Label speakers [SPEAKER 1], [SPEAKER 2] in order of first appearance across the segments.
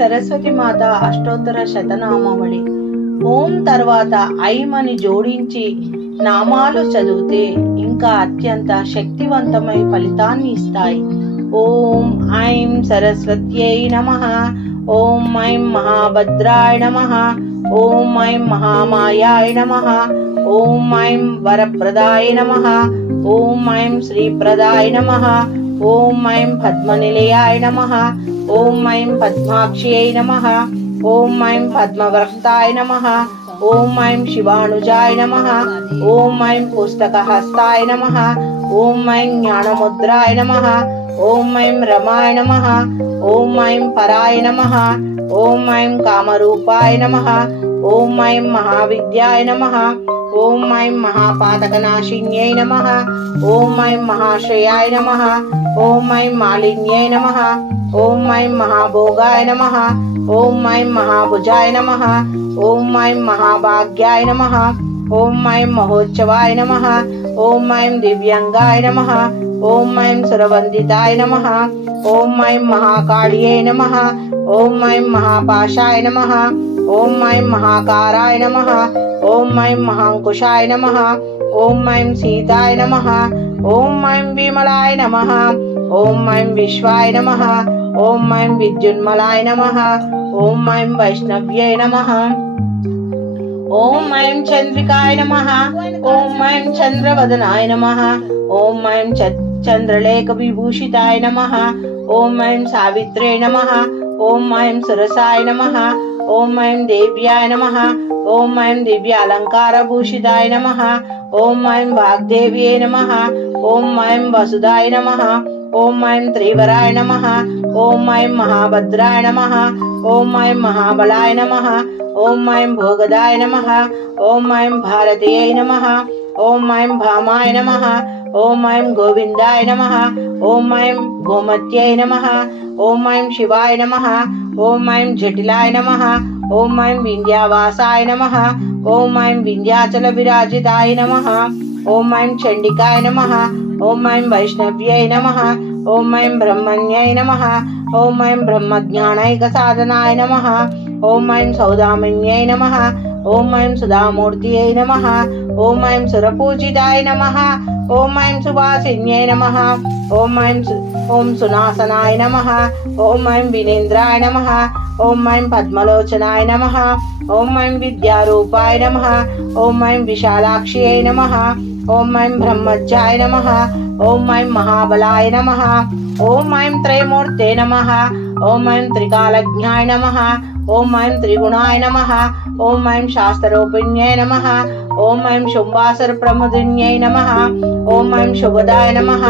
[SPEAKER 1] సరస్వతి మాత అష్టోత్తర శతనామావళి. ఓం తర్వాత ఐమని జోడించి నామాలు చదివితే ఇంకా అత్యంత శక్తివంతమై ఫలితాన్ని ఇస్తాయి. ఓం ఐం సరస్వత్యై నమ. ఓం ఐం మహాభద్రాయ నమ. ఓం ఐం మహామాయాయ నమ. ఓం ఐం వరప్రదాయ నమ. ఓం ఐం శ్రీప్రదాయ నమ. ओम ऐं पद्मनिलयाय नमः। ओम ऐं पद्माक्ष्यै नमः। ओम ऐं पद्मवृक्ताय नमः। ओम ऐं शिवानुजाय नमः। ओम ऐं पुस्तकहस्ताय नमः। ओम ऐं ज्ञानमुद्राय नमः। ओम ऐं रमाय नमः। ओम ऐं पराय नमः। ओम ऐं कामरूपाय नमः। ओम ऐं महाविद्याय नमः ॐ ऐं महापातकनाशिन्यै नमः ॐ ऐं महाश्रयाय नमः ॐ ऐं मालिन्यै नमः ॐ ऐं महाभोगाय नमः ॐ ऐं महाभुजाय नमः ॐ ऐं महाभाग्याय नमः ॐ ऐं महोत्सवाय नमः ॐ ऐं दिव्यङ्गाय नमः ॐ ऐं सुरवन्दिताय नमः ఓం ఐం మహాకాళియే నమ ఓం ఐం మహాపాషాయ నమ ఓం ఐం మహాకారాయ నమ ఓం ఐం మహాంకుశాయ నమ ఓం ఐం సీతాయ నమ ఓం ఐం విమలాయ నమ ఓం ఐం విశ్వాయ నమ ఓం ఐం విద్యున్మలాయ నమ ఓం ఐం వైష్ణవ్యై నమ ఓం ఐం చంద్రికాయ నమ ఓం ఐం చంద్రవదనాయ నమ ఓం ఐం చ- चंद्रलेख विभूषिताय नम ओम ऐं सावित्रे नम ओम ऐं सरसाय नम ओम ऐं देव्याय नम ओम ऐं दिव्यालङ्कारभूषिताय नम ओम ऐं वाग्देव्ये नम ओम ऐं वसुधाय नम ओम ऐं त्रिवराय नम ओम ऐं महाभद्राय नम ओम ऐं महाबलाय नम ओम ऐं भोगदाय नम ओम ऐं भारतीय नम ओम ऐं भामाय नमः ఓం ఐం గోవిందాయ నమ ఓం ఐం గోమత్యై నమ ఓం ఐం శివాయ నమ ఓం ఐం జటిలాయ నమ ఓం ఐం వింధ్యావాసాయ నమ ఓం ఐం వింధ్యాచల విరాజితాయ నమ ఓం ఐం చండికాయ నమ ఓం ఐం వైష్ణవ్యై నమ ఓం ఐం బ్రహ్మణ్యై నమ ఓం ఐం బ్రహ్మజ్ఞానైక సాధనాయ నమ ఓం ఐం సౌదామిన్యై నమ ఓం ఐం సుధామూర్తియై నమ ఓం ఐం సురపూజితాయ నమ ओम ऐं सुवासिन्यै नमः ओम ऐं ओम सुनासनाय नमः ओम ऐं विनेन्द्राय नमः ओम ऐं पद्मलोचनाय नमः ओम ऐं विद्यारूपाय नमः ओम ऐं विशालाक्ष्यै नमः ओम ऐं ब्रह्मचाय नमः ओम ऐं महाबलाय नमः ओम ऐं त्रयमूर्ते नमः ओम ऐं त्रिकालज्ञाय नमः ओम ऐं त्रिगुणाय नमः ओम ऐं शास्त्रोपिण्यै नमः ॐ ऐं शुम्बासुरप्रमुदिन्यै नमः ॐ ऐं शुभदाय नमः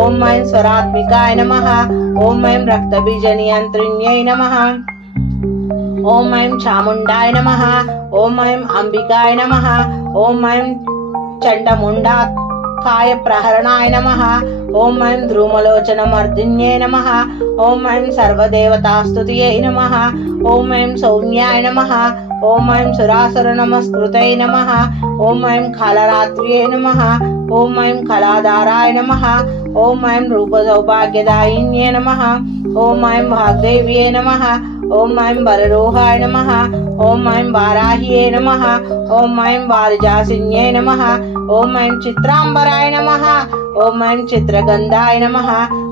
[SPEAKER 1] ॐ ऐं स्वरात्मिकाय नमः ॐ ऐं रक्तबीजनियन्त्रिण्यै नमः ॐ ऐं चामुण्डाय नमः ॐ ऐं अम्बिकाय नमः ॐ ऐं चण्डमुण्डा काय प्रहरणाय नमः ॐ ऐं ध्रुमलोचनमर्दिन्यै नमः ॐ ऐं सर्वदेवतास्तुत्यै नमः ॐ ऐं सौम्याय नमः ఓం ఐం సౌమ్యాయ నమ ఓం సురాసుర నమస్కృతై నమ ఓం ఐం కాళరాత్రియై నమ ఓం ఐం కళాధారాయ నమ ఓం ఐం రూప సౌభాగ్యదాయిన్యై నమ ఓం ఐం వాగ్దేవ్యై నమ ఓం ఐం వరరోహాయ నమ ఓం ఐం వారాహ్యే నమ ఓం ఐం వారిజాసిన్యై నమ ఓం ఐం చిత్రాంబరాయ నమ ఓం ఐం చిత్రగంధాయ నమ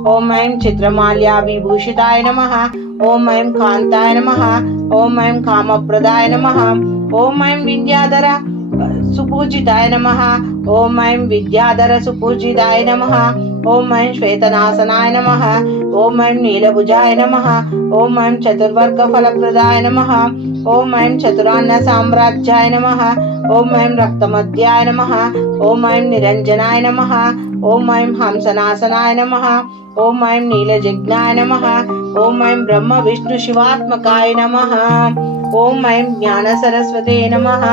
[SPEAKER 1] ఓం ఐం చిత్రమాల్యా విభూషితాయ నమ ఓం ఐం కాంతాయ నమ. ఓం ఐం కామప్రదాయ నమ. ఓం ఐం విద్యాధర. सुपूजिताय नमः ओम ऐं विद्याधर सुपूजिताय नमः ओम ऐं श्वेतनासनाय नमः ओम ऐं नीलभुजाय नमः ॐ ऐं चतुर्वर्गफलप्रदाय नमः ॐ ऐं चतुरान्नसाम्राज्याय नमः ओम ऐं रक्तमध्याय नमः ओम ऐं निरञ्जनाय नमः ओम ऐं हंसनासनाय नमः ओम ऐं नीलजिज्ञाय नमः ॐ ऐं शिवात्मकाय नमः ॐ ऐं ज्ञानसरस्वते नमः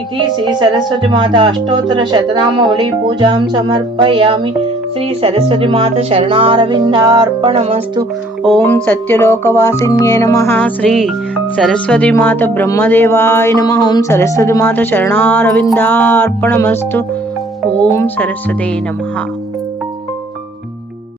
[SPEAKER 1] ఇది శ్రీ సరస్వతి మాత అష్టోత్తర శతనామౌళి పూజాం సమర్పయామి శ్రీ సరస్వతి మాత శరణారవిందార్పణమస్తు ఓం సత్యలోకవాసిన్యే నమ శ్రీ సరస్వతి మాత బ్రహ్మదేవాయ నమ ఓం సరస్వతి మాత శరణారవిందార్పణమస్తు ఓం సరస్వతే నమ